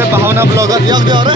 साधे भावना ब्लॉगर एक दे और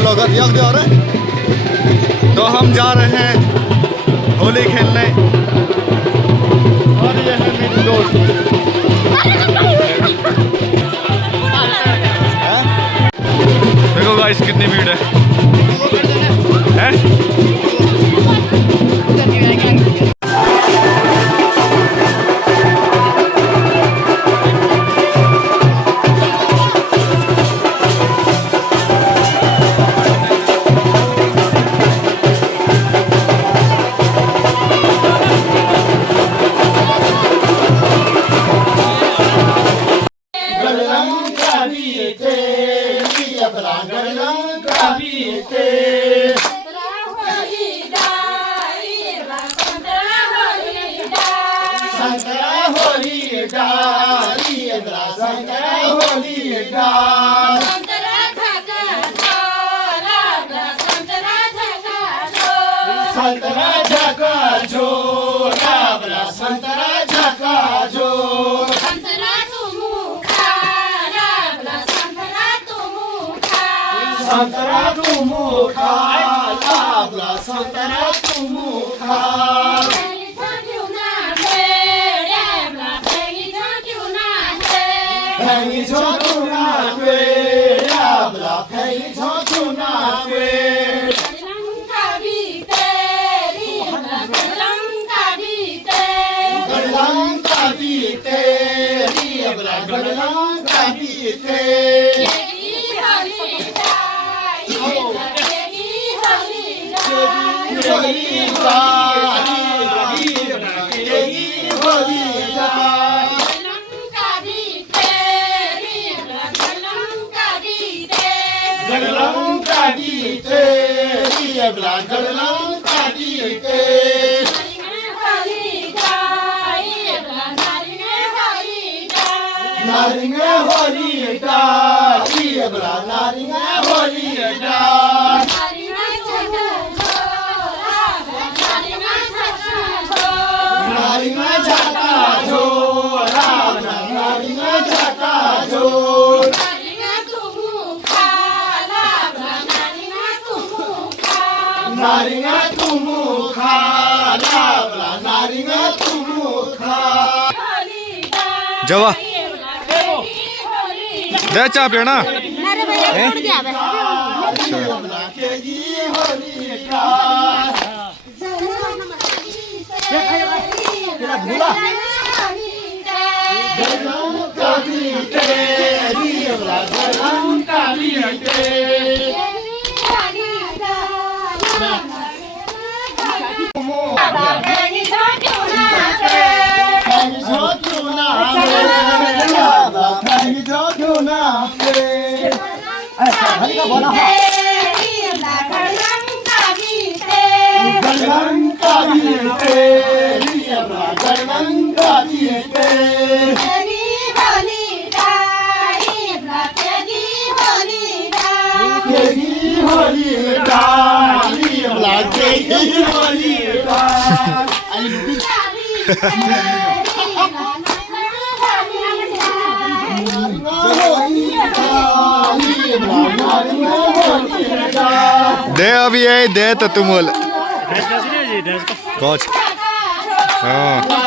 ब्लॉगर एक दे और तो हम जा रहे हैं होली खेलने और ये है मेरी दोस्त देखो गाइस कितनी भीड़ है संतरा झका जो लाबला संतरा झका जो संतरा तुमू खा लाबला संतरा तुमू खा संतरा तुमू खा लाबला संतरा तुमू खा Pengi chotuna kwe, labla pengi chotuna kwe. Gadlang kabite, gadlang kabite, gadlang kabite. Yegi halita, yegi halita, yegi halita. Gadlang kabite, yebla gadlang kabite. Naringa holita, yebla naringa holita. Naringa chaka jo, naringa chaka jo. Naringa tumu kha, labla naringa tumu kha. जवा दे चा पिया ना KG Holika दे अभी यही दे तो तुम बोल coach हाँ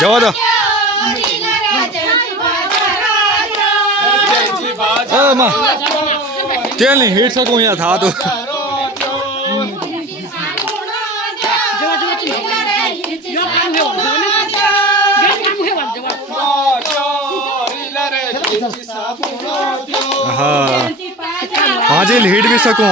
जाओ दो माँ तेल नहीं हिट सकूँ यहाँ था तो हाँ पाँच हिट भी सकूँ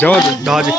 जाओ दाजी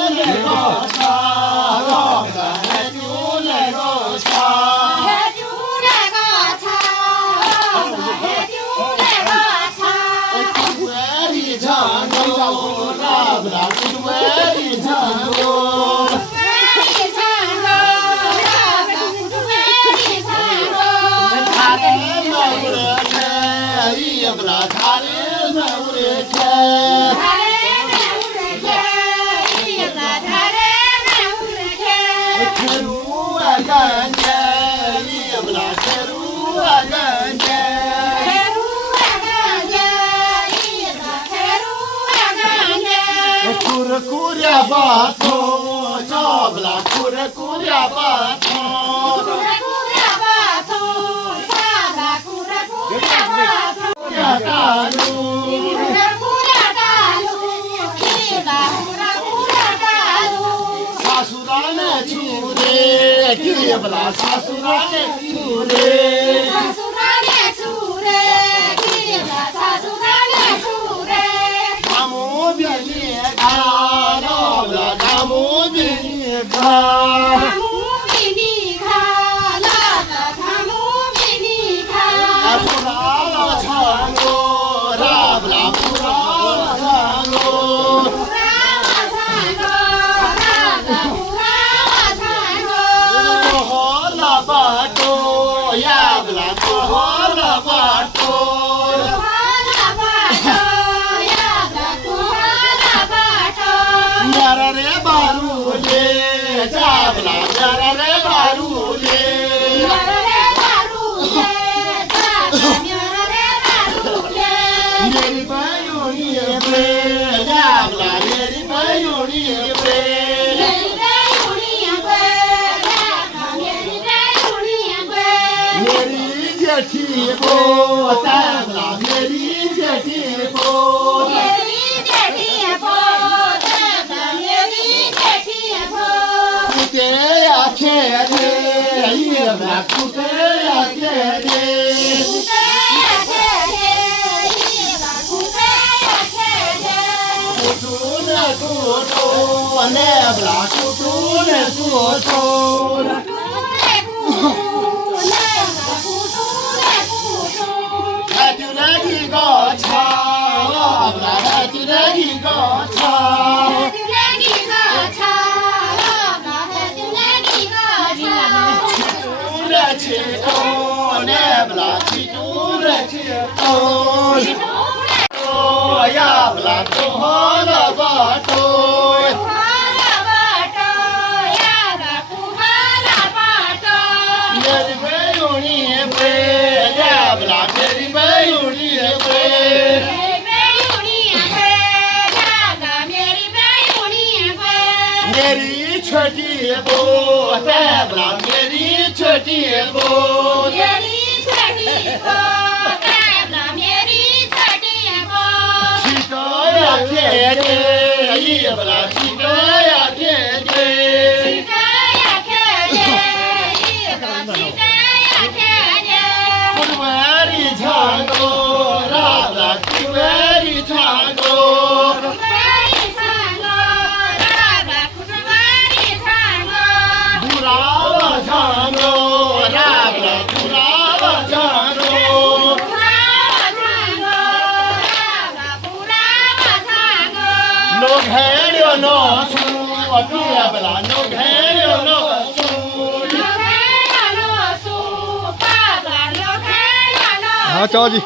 Kuria bato, chabla kuria bato. Sasurane chure, kibla sasurane chure. Kamu bini kano, kamu bini kano. हाँ चाचा जी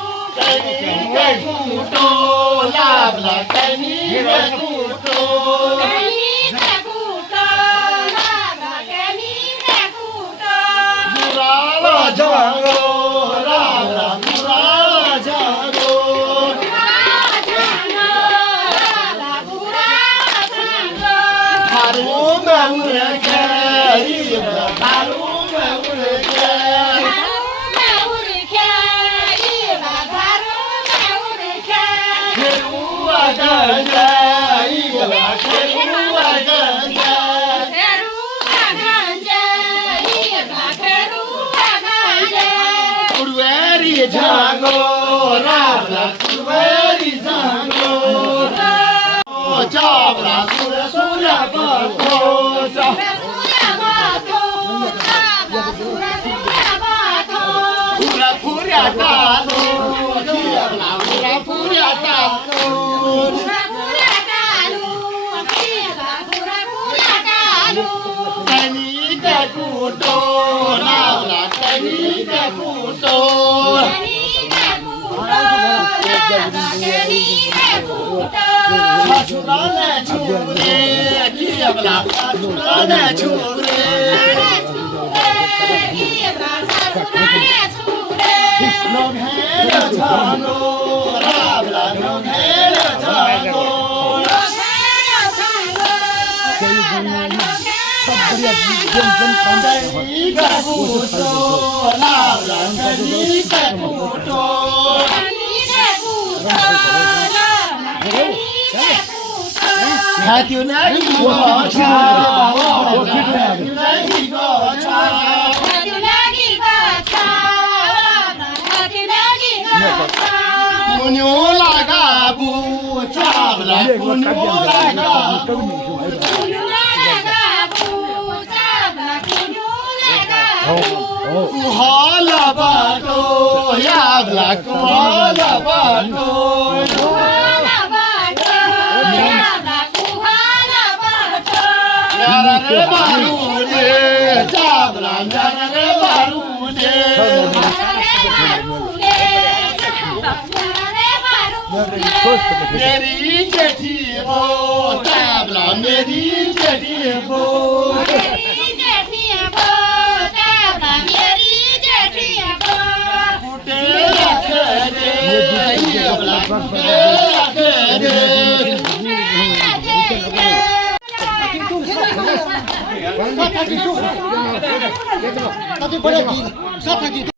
Chabra Sura Sura Bato Pura Pura Tano Chabra Pura Pura Tano Tani Ka Kuto Nabla Tani Ka Kuto Sasurane Chure Kiyabla Sasurane Chure Long hair Chano Rabla Long hair Chano Tani Ka Kuto Nabla Tani Ka Kuto Hãy subscribe cho kênh Ghiền Mì Gõ để không bỏ Meri Jeti Bo Tabla Meri Jeti Bo Tapi boleh di, saya